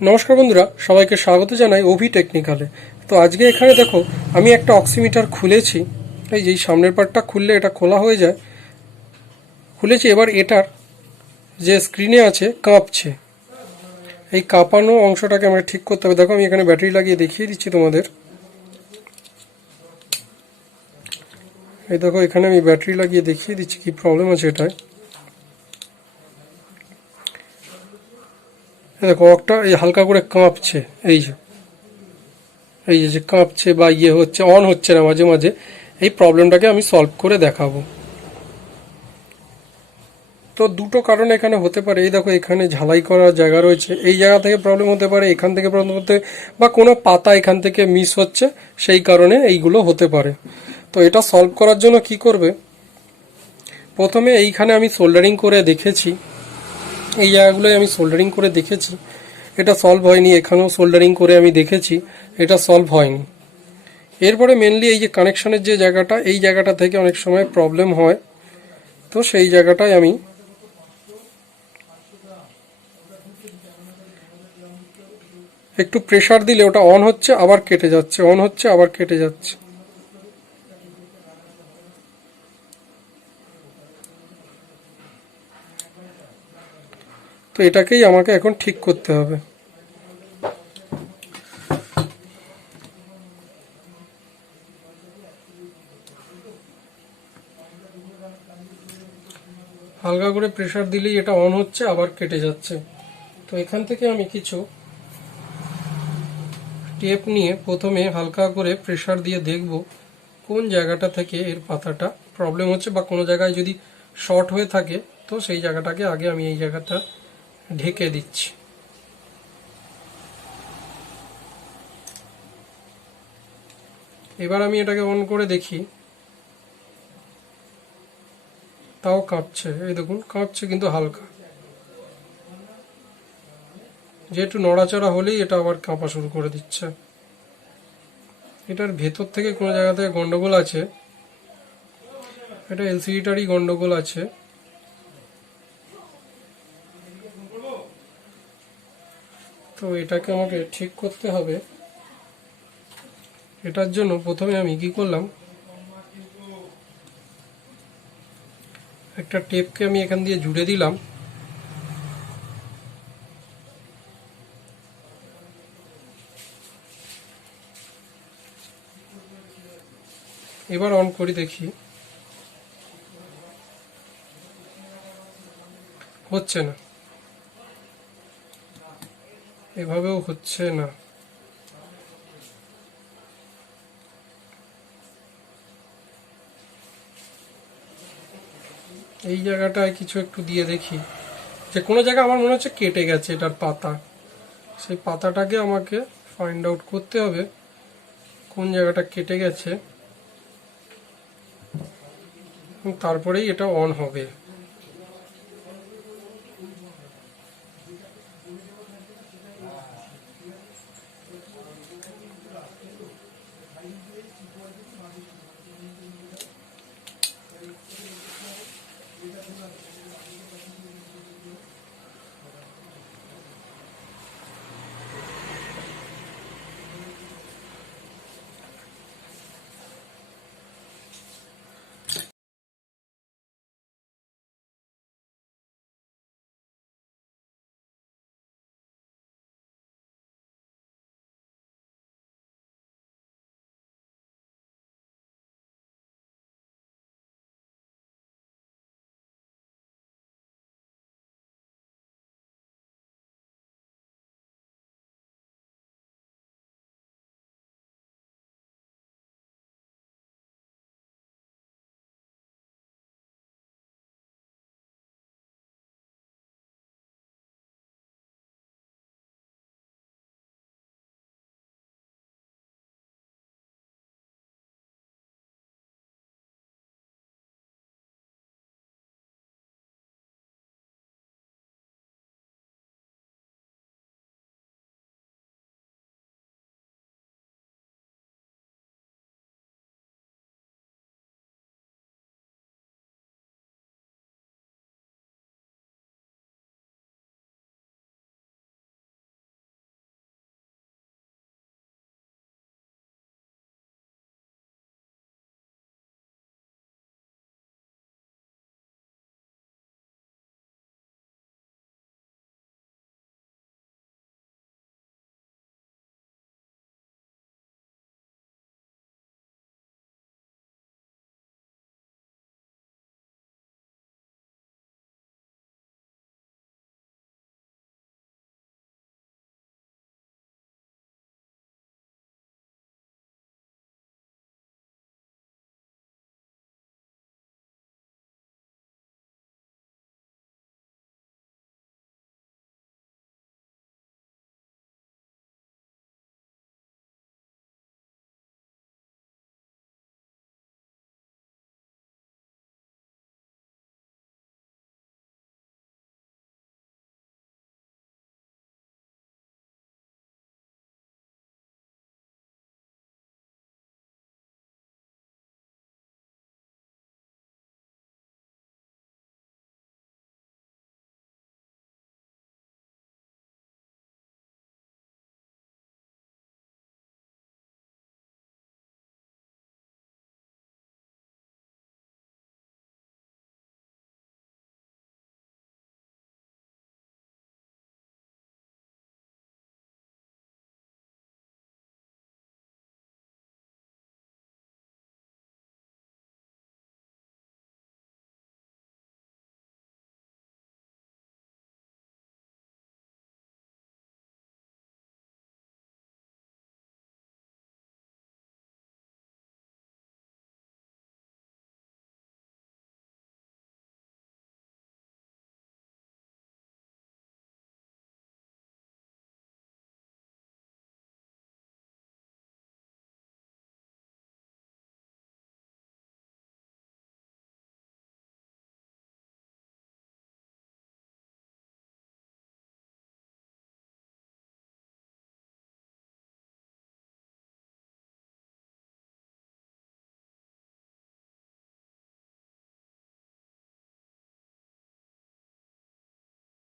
নমস্কার বন্ধুরা, সবাইকে স্বাগত জানাই ওভি টেকনিক্যালে। তো আজকে এখানে দেখো, আমি একটা অক্সিমিটার খুলেছি। এই যে সামনের পার্টটা খুললে এটা খোলা হয়ে যায়, খুলেছি। এবার এটার যে স্ক্রিনে আছে কাঁপছে, এই কাঁপানো অংশটাকে আমরা ঠিক করতে হবে। দেখো, আমি এখানে ব্যাটারি লাগিয়ে দেখিয়ে দিচ্ছি তোমাদের। এই দেখো, এখানে আমি ব্যাটারি লাগিয়ে দেখিয়ে দিচ্ছি কি প্রবলেম আছে এটায়। দেখো, একটা এই হালকা করে কাঁপছে। এই যে যে কাঁপছে বা হচ্ছে, অন হচ্ছে না মাঝে মাঝে। এই প্রবলেমটাকে আমি সলভ করে দেখাবো। তো দুটো কারণ এখানে হতে পারে। এই দেখো, এখানে ঝালাই করার জায়গা রয়েছে, এই জায়গা থেকে প্রবলেম হতে পারে, এখান থেকে প্রবলেম হতে, বা কোনো পাতা এখান থেকে মিস হচ্ছে, সেই কারণে এইগুলো হতে পারে। তো এটা সলভ করার জন্য কি করবে, প্রথমে এইখানে আমি সোল্ডারিং করে দেখেছি, এই জায়গাগুলোয় আমি সোল্ডারিং করে দেখেছি, এটা সলভ হয়নি। এখানেও সোল্ডারিং করে আমি দেখেছি, এটা সলভ হয়নি। এরপরে মেনলি এই যে কানেকশনের যে জায়গাটা, এই জায়গাটা থেকে অনেক সময় প্রবলেম হয়। তো সেই জায়গাটায় আমি একটু প্রেসার দিলে ওটা অন হচ্ছে, আবার কেটে যাচ্ছে, অন হচ্ছে, আবার কেটে যাচ্ছে। তো এটাকেই আমাকে এখন ঠিক করতে হবে। হালকা করে প্রেসার দিলেই এটা অন হচ্ছে, আবার কেটে যাচ্ছে। তো এখান থেকে আমি কিছু টেপ নিয়ে প্রথমে হালকা করে প্রেসার দিয়ে দেখব কোন জায়গাটা থেকে এর পাতাটা প্রবলেম হচ্ছে, বা কোনো জায়গায় যদি শর্ট হয়ে থাকে তো সেই জায়গাটাকে আগে আমি এই জায়গাটা ঢেকে দিচ্ছি। এবার আমি এটাকে অন করে দেখি, তাও কাঁপছে। এই দেখুন, কাঁপছে কিন্তু হালকা। যে একটু নড়াচড়া হলেই এটা আবার কাঁপা শুরু করে দিচ্ছে। এটার ভেতর থেকে কোনো জায়গা থেকে গন্ডগোল আছে, এটা এলসিডিটারই গন্ডগোল আছে। তো এটাকে আমাকে ঠিক করতে হবে। এটার জন্য প্রথমে আমি কি করলাম, একটা টেপকে আমি এখান দিয়ে জুড়ে দিলাম। এবার অন করি, দেখি হচ্ছে না, এভাবেও হচ্ছে না। এই জায়গাটায় কিছু একটু দিয়ে দেখি, যে কোনো জায়গা আমার মনে হচ্ছে কেটে গেছে এটার পাতা। সেই পাতাটাকে আমাকে ফাইন্ড আউট করতে হবে কোন জায়গাটা কেটে গেছে, তারপরেই এটা অন হবে।